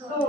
2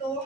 2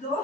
2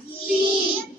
3۔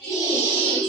3،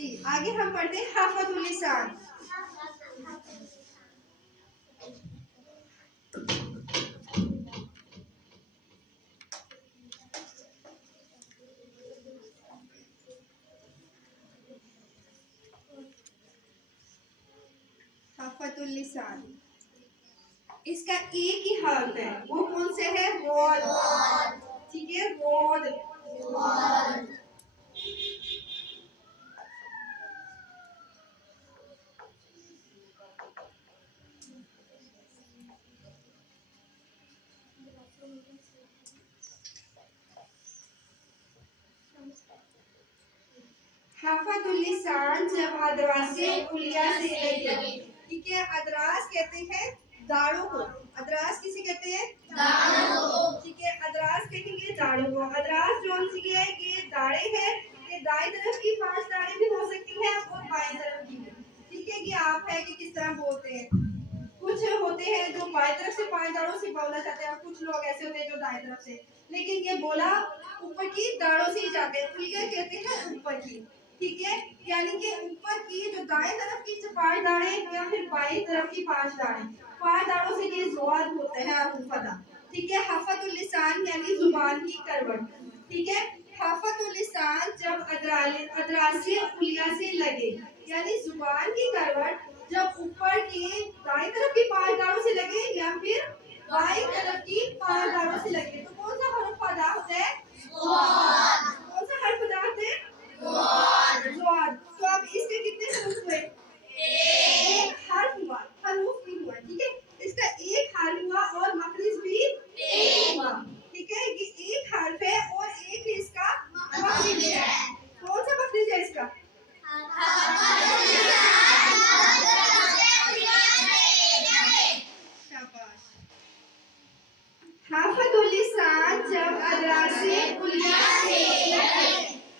जी आगे हम पढ़ते हैं हाफतुल लिसान। हाफतुल लिसान, इसका एक ही हर्फ है, वो कौन से है? वॉद। ठीक है, वॉद। हाफतुल लिसान जब अदरासे उलिया से लगे, ठीक है, अदरास कहते हैं दाढ़ों को। अदरास किसे कहते हैं? दाढ़ों को। ठीक है, अदरास कहेंगे दाढ़ों को। अदरास जो सी है ये दाढ़ें हैं, ये दाएं तरफ की 5 दाढ़ें भी हो सकती हैं और बाएं तरफ की भी। ठीक है, ये आप है कि किस तरह बोलते हैं। कुछ होते हैं जो बाएं तरफ से 5 दाढ़ों से बोलना चाहते हैं और कुछ लोग ऐसे होते हैं जो दाएं तरफ से, लेकिन ये बोला ऊपर की दाढ़ों से ही जाते हैं, तो ये कहते हैं ऊपर की। ठीक है, यानी कि ऊपर की जो दाएं तरफ की 5 दाढ़ें या फिर बाएं तरफ की 5 दाढ़ें, 5 दाढ़ों से ये ज़ुबान होते हैं मुफदा। ठीक है, हफ़तुल लिसान यानी जुबान की करवट। ठीक है, हफ़तुल लिसान जब अदरासे उलिया से लगे, यानी जुबान की करवट जब ऊपर की दाएं तरफ की 5 दाढ़ों से लगे या फिर बाएं तरफ की 5 दाढ़ों से लगे, तो कौन सा हर्फ अदा होता है? कौन सा हर्फ अदा होता है? ज़ाद। तो अब इसके कितने हर्फ हुए? एक हर्फ हुआ, हरूफ नहीं हुआ। ठीक है, इसका एक हर्फ हुआ और मखरिज भी एक हुआ। ठीक है, ये एक हर्फ है और एक ही इसका मखरिज है। कौन सा मखरिज है इसका? शाबाश। हाफतुल लिसान जब अदरासे उलिया से लगे,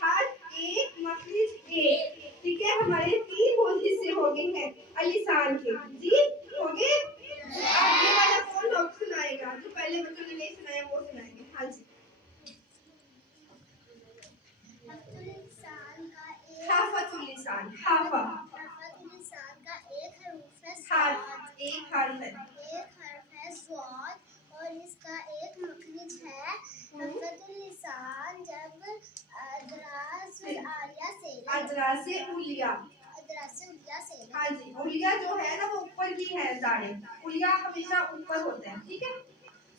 हर्फ एक मखरिज एक। ठीक है, हमारे 3 होल हिस्से हो गए हैं अलिसान के। जी हो गए। अब ये वाला कौन लोग सुनाएगा? जो पहले बच्चों ने नहीं सुनाया वो सुनाएंगे। हाँ जी। हाफतुल लिसान, हाफा हर्फ, एक हर्फ है। और इसका एक मखरिज है। हफ़तुल लिसान जब अदरासे उलिया से हाँ जी, उलिया जो है ना वो ऊपर की है दाढ़ें। उलिया हमेशा ऊपर होता है। ठीक है,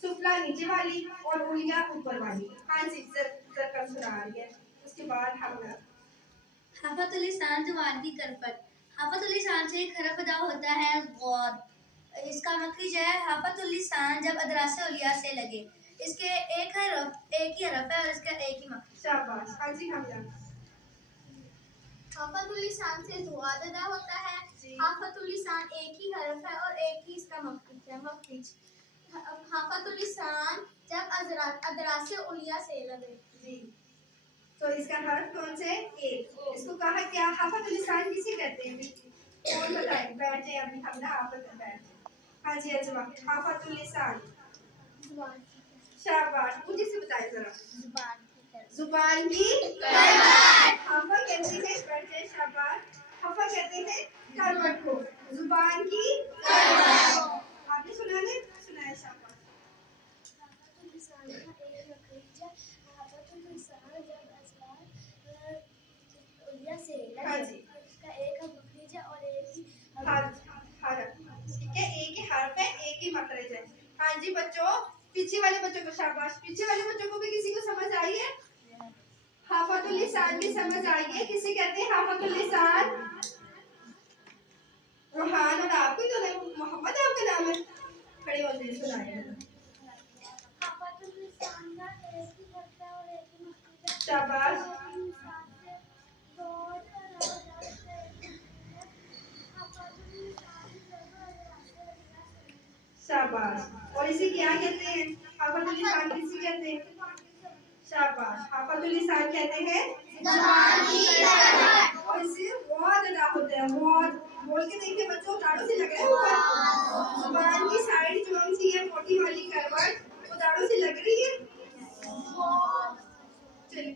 सुफला नीचे वाली और उलिया ऊपर वाली। हाँ जी, सर्कल सुना रही है। उसके बाद हम हफ़तुल लिसान जुबान की करपट। हफ़तुल लिसान से एक हरफ अदा होता है गौद। इसका मखरिज है हफ़तुल लिसान जब अदरासे उलिया से लगे। इसके एक ही हरफ है और इसका एक ही मखरिज। शाबाश। हाँ जी, हम जान हफ़तुल लिसान से ज़ुआद अदा होता है। जी। हफ़तुल लिसान एक ही हरफ है और एक ही इसका मखरिज। हफ़तुल लिसान जब अदरासे उलिया से लगे। जी, तो इसका हर्फ कौन से? एक। इसको कहा क्या? हाफतुल लिसान किसे कहते हैं? कौन बताए? बैठ जाए अभी, हम ना आप बैठ जाए। हाँ जी, अजमा। हाफतुल लिसान, शाबाश। मुझे से बताइए जरा। जुबान की करवट। हाफा कहते हैं बैठ जाए, शाबाश। हाफा कहते हैं करवट को, जुबान की करवट। आपने सुना नहीं? सुनाया, शाबाश। हाँ जी, हर्फ, हर्फ। ठीक है, एक ही हर्फ है, एक ही मखरज है। हाँ जी बच्चों, पीछे वाले बच्चों को शाबाश। पीछे वाले बच्चों को भी किसी को समझ आई है? हाफतुल लिसान की समझ आई है? किसे कहते हैं हाफतुल लिसान? रोहान, और आपको तो नहीं, मोहम्मद आपका नाम है। खड़े होते हैं, सुनाइए। शाबाश, शाबाश। और इसे क्या कहते हैं? हाफतुल लिसान किसे कहते हैं? शाबाश, हाफतुल लिसान कहते हैं जुबान की करवट। और इसे वॉद अदा होते हैं, वॉद। बोल के देखिए बच्चों, दाढ़ों से लग रहा है ऊपर। जुबान की साइड जो सी है मोटी वाली करवट, वो दाढ़ों से लग रही है। चलिए,